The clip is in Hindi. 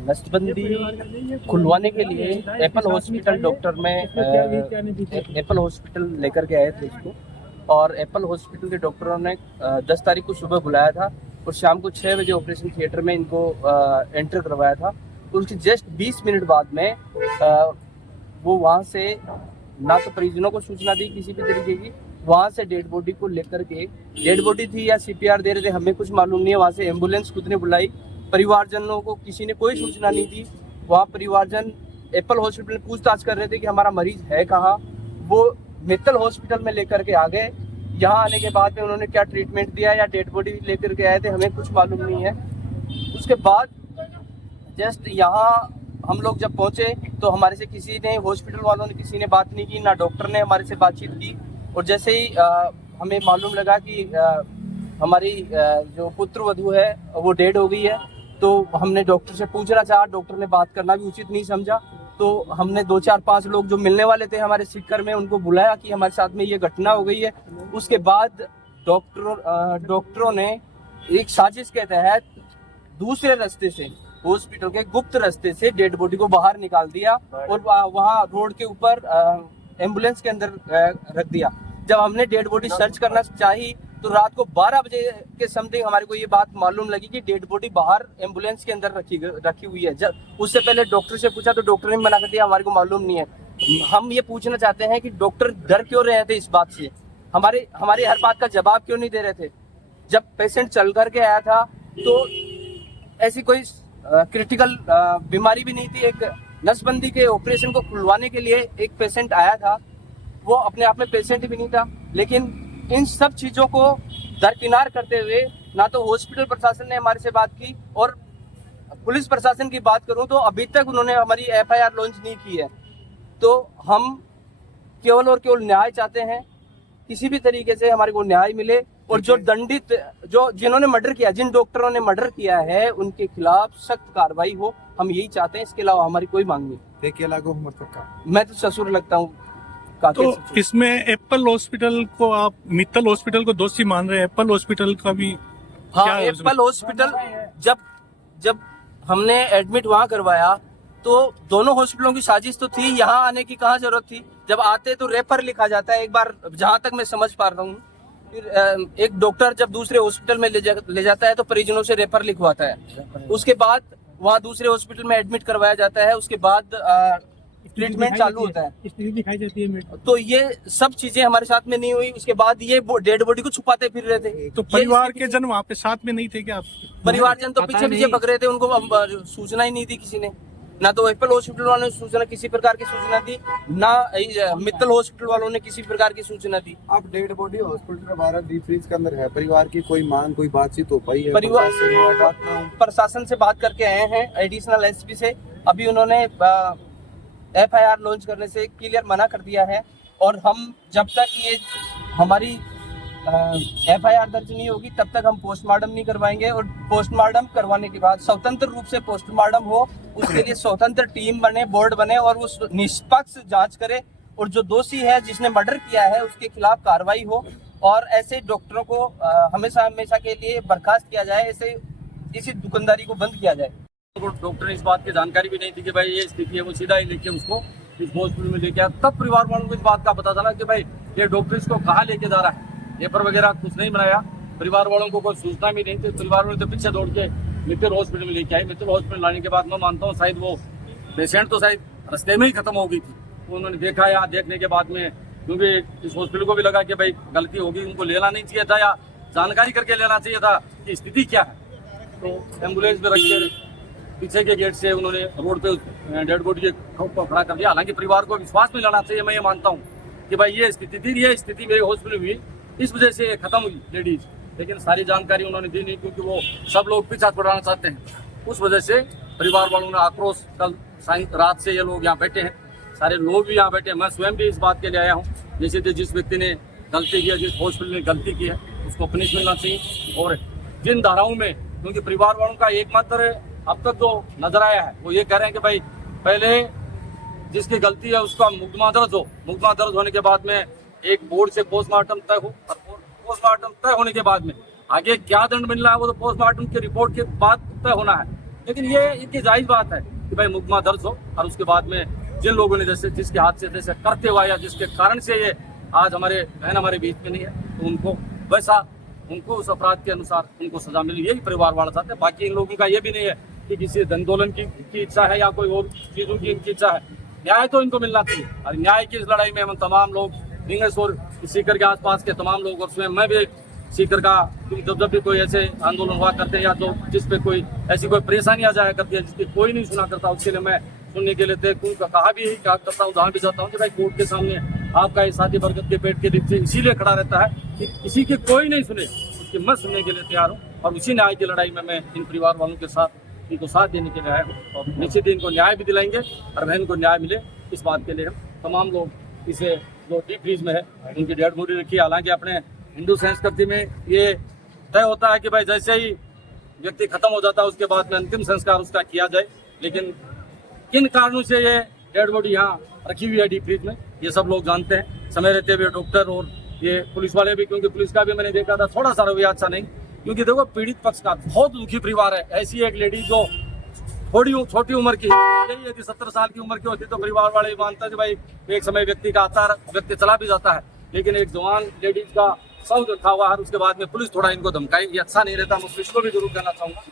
नसबंदी खुलवाने के लिए एप्पल हॉस्पिटल डॉक्टर में एप्पल हॉस्पिटल लेकर के आए थे इसको। और एप्पल हॉस्पिटल के डॉक्टरों ने 10 तारीख को सुबह बुलाया था और शाम को 6 बजे ऑपरेशन थिएटर में इनको एंटर करवाया था। उसके जस्ट 20 मिनट बाद में वो वहाँ से ना तो परिजनों को सूचना दी किसी भी तरीके की, वहाँ से डेड बॉडी को लेकर के, डेड बॉडी थी या CPR दे रहे थे हमें कुछ मालूम नहीं है, वहाँ से एम्बुलेंस खुद ने बुलाई। परिवारजनों को किसी ने कोई सूचना नहीं दी। वहाँ परिवारजन एप्पल हॉस्पिटल में पूछताछ कर रहे थे कि हमारा मरीज है कहाँ। वो मित्तल हॉस्पिटल में लेकर के आ गए। यहाँ आने के बाद में उन्होंने क्या ट्रीटमेंट दिया या डेड बॉडी लेकर के आए थे हमें कुछ मालूम नहीं है। उसके बाद जस्ट यहाँ हम लोग जब पहुँचे तो हमारे से किसी ने, हॉस्पिटल वालों ने किसी ने बात नहीं की, ना डॉक्टर ने हमारे से बातचीत की। और जैसे ही हमें मालूम लगा कि हमारी जो पुत्र वधू है वो डेड हो गई है, तो हमने डॉक्टर से पूछना चाहा। डॉक्टर ने बात करना भी उचित नहीं समझा, तो हमने 2 4 5 लोग जो मिलने वाले थे हमारे सीकर में उनको बुलाया कि हमारे साथ में ये घटना हो गई है। उसके बाद डॉक्टरों ने एक साजिश के तहत दूसरे रास्ते से, हॉस्पिटल के गुप्त रास्ते से डेड बॉडी को बाहर निकाल दिया और वहाँ रोड के ऊपर एम्बुलेंस के अंदर रख दिया। जब हमने डेड बॉडी सर्च करना चाही तो रात को 12 बजे के समथिंग हमारे को ये बात मालूम लगी कि डेड बॉडी बाहर एम्बुलेंस के अंदर रखी हुई है। जब उससे पहले डॉक्टर से पूछा तो डॉक्टर ने मना कर दिया, हमारे को मालूम नहीं है। हम ये पूछना चाहते हैं कि डॉक्टर डर क्यों रहे थे इस बात से, हमारी हर बात का जवाब क्यों नहीं दे रहे थे। जब पेशेंट चल करके आया था तो ऐसी कोई क्रिटिकल बीमारी भी नहीं थी। एक नसबंदी के ऑपरेशन को खुलवाने के लिए एक पेशेंट आया था, वो अपने आप में पेशेंट भी नहीं था। लेकिन इन सब चीजों को दरकिनार करते हुए ना तो हॉस्पिटल प्रशासन ने हमारे से बात की, और पुलिस प्रशासन की बात करूं तो अभी तक उन्होंने हमारी FIR लॉन्च नहीं की है। तो हम केवल और केवल न्याय चाहते हैं, किसी भी तरीके से हमारे को न्याय मिले। और जो दंडित, जिन्होंने मर्डर किया, जिन डॉक्टरों ने मर्डर किया है उनके खिलाफ सख्त कार्रवाई हो, हम यही चाहते हैं। इसके अलावा हमारी कोई मांग नहीं। देखिए लागू उम्र तक का मैं तो ससुर लगता हूँ। तो इसमें एप्पल हॉस्पिटल को आप मित्तल हॉस्पिटल को दोषी मान रहे हैं, एप्पल हॉस्पिटल का भी? हाँ, एप्पल हॉस्पिटल जब हमने एडमिट वहाँ करवाया तो दोनों हॉस्पिटलों की साजिश तो थी, यहाँ आने की कहाँ जरूरत थी। जब आते तो रेफर लिखा जाता है। एक बार जहाँ तक मैं समझ पा रहा हूँ, फिर एक डॉक्टर जब दूसरे हॉस्पिटल में ले जाता है तो परिजनों से रेफर लिखवाता है। उसके बाद वहाँ दूसरे हॉस्पिटल में एडमिट करवाया जाता है, उसके बाद ट्रीटमेंट चालू होता है, स्थिति दिखाई देती है। तो ये सब चीजें हमारे साथ में नहीं हुई। उसके बाद ये डेड बॉडी को छुपाते फिर रहे थे। तो परिवार के जन वहाँ पे साथ में नहीं थे क्या? परिवारजन तो पीछे पक रहे थे, उनको सूचना ही नहीं दी किसी ने। ना तो एप्पल हॉस्पिटल वालों ने सूचना, किसी प्रकार की सूचना दी, ना मित्तल हॉस्पिटल वालों ने किसी प्रकार की सूचना दी। अब डेड बॉडी हॉस्पिटल में 12 फ्रीज के अंदर है। परिवार की कोई मांग, कोई बातचीत हो पाई है? परिवार प्रशासन से बात करके आए हैं, एडिशनल SP से। अभी उन्होंने FIR लॉन्च करने से क्लियर मना कर दिया है। और हम जब तक ये हमारी FIR दर्ज नहीं होगी तब तक हम पोस्टमार्टम नहीं करवाएंगे। और पोस्टमार्टम करवाने के बाद स्वतंत्र रूप से पोस्टमार्टम हो, उसके लिए स्वतंत्र टीम बने, बोर्ड बने और उस निष्पक्ष जांच करे। और जो दोषी है, जिसने मर्डर किया है, उसके खिलाफ कार्रवाई हो। और ऐसे डॉक्टरों को हमेशा के लिए बर्खास्त किया जाए, ऐसे इसी दुकानदारी को बंद किया जाए। डॉक्टर ने इस बात की जानकारी भी नहीं थी कि भाई ये स्थिति है, वो सीधा ही लेके उसको इस हॉस्पिटल में लेके आया। तब परिवार वालों को इस बात का पता चला कि भाई ये डॉक्टर इसको कहाँ लेके जा रहा है। पेपर वगैरह कुछ नहीं बनाया, परिवार वालों को कोई सूचना भी नहीं थी। परिवार वालों ने तो पीछे दौड़ के मित्तल हॉस्पिटल में लेके आए। मित्तल हॉस्पिटल लाने के बाद मैं मानता हूँ शायद वो पेशेंट तो शायद रास्ते में ही खत्म हो गई थी। तो उन्होंने देखा, यहाँ देखने के बाद में, क्योंकि इस हॉस्पिटल को भी लगा कि भाई गलती होगी, उनको लेना नहीं चाहिए था या जानकारी करके लेना चाहिए था कि स्थिति क्या है। तो एम्बुलेंस में रख के पीछे के गेट से उन्होंने रोड पे डेड बॉडी के को खड़ा कर दिया। हालांकि परिवार को विश्वास में लाना चाहिए, मैं ये मानता हूँ कि भाई ये स्थिति थी, ये स्थिति मेरे हॉस्पिटल में हुई, इस वजह से खत्म हुई लेडीज। लेकिन सारी जानकारी उन्होंने दी नहीं, क्योंकि वो सब लोग पीछा छुड़ाना चाहते हैं। उस वजह से परिवार वालों ने आक्रोश, कल रात से ये लोग यहाँ बैठे हैं, सारे लोग भी यहाँ बैठे हैं। मैं स्वयं भी इस बात के लिए आया हूँ, जैसे जिस व्यक्ति ने गलती की है, जिस हॉस्पिटल ने गलती की है, उसको पनिश मिलना चाहिए। और जिन धाराओं में, क्योंकि परिवार वालों का एकमात्र अब तक जो नजर आया है वो ये कह रहे हैं कि भाई पहले जिसकी गलती है उसका मुकदमा दर्ज हो, मुकदमा दर्ज होने के बाद में एक बोर्ड से पोस्टमार्टम तय हो, और पोस्टमार्टम तय होने के बाद में आगे क्या दंड मिल रहा है वो तो पोस्टमार्टम की रिपोर्ट के बाद तय होना है। लेकिन ये इनकी जायज बात है कि भाई मुकदमा दर्ज हो और उसके बाद में जिन लोगों ने जैसे जिसके हाथ से जैसे करते हुआ या जिसके कारण से ये आज हमारे बहन हमारे बीच में नहीं है, तो उनको वैसा उनको उस अपराध के अनुसार उनको सजा मिली, यही परिवार वाले चाहते हैं। बाकी इन लोगों का ये भी नहीं है कि किसी धनदौलन की इच्छा है या कोई और चीजों की इनकी इच्छा है। न्याय तो इनको मिलना चाहिए और न्याय की इस लड़ाई में हम तमाम लोग ढिंगस और सीकर के आसपास के तमाम लोग और स्वयं मैं भी सीकर का, जब भी कोई ऐसे आंदोलन हुआ करते हैं या तो जिस पे कोई ऐसी कोई परेशानी आ जाया करती है जिसकी कोई नहीं सुना करता, उसके लिए मैं सुनने के लिए कहा भी कहा करता हूँ, जहाँ भी जाता हूँ कि भाई कोर्ट के सामने आपका इस शादी बरकत के पेट के नीचे इसीलिए खड़ा रहता है कि किसी की कोई नहीं सुने, उसकी मैं सुनने के लिए तैयार हूँ और उसी न्याय की लड़ाई में मैं इन परिवार वालों के साथ इनको साथ देने के लिए आया हूँ और निश्चित ही इनको न्याय भी दिलाएंगे और बहन को न्याय मिले इस बात के लिए हम तमाम लोग इसे जो डीप फ्रीज में है उनकी डेड बॉडी रखी। हालांकि अपने हिंदू संस्कृति में ये तय होता है कि भाई जैसे ही व्यक्ति खत्म हो जाता है उसके बाद में अंतिम संस्कार उसका किया जाए, लेकिन किन कारणों से ये डेड बॉडी यहाँ रखी हुई है डीप फ्रीज में ये सब लोग जानते हैं। समय रहते हुए डॉक्टर और ये पुलिस वाले भी, क्योंकि पुलिस का भी मैंने देखा था थोड़ा सा रवैया अच्छा नहीं, क्योंकि देखो पीड़ित पक्ष का बहुत दुखी परिवार है। ऐसी एक लेडी जो छोटी उम्र की, यही यदि 17 साल की उम्र की होती तो परिवार वाले मानते हैं कि भाई एक समय व्यक्ति का आता है, व्यक्ति चला भी जाता है, लेकिन एक जवान लेडीज का शव रखा हुआ है। उसके बाद में पुलिस थोड़ा इनको धमकाई, ये अच्छा नहीं रहता। मैं पुलिस को भी जरूर कहना चाहूँगा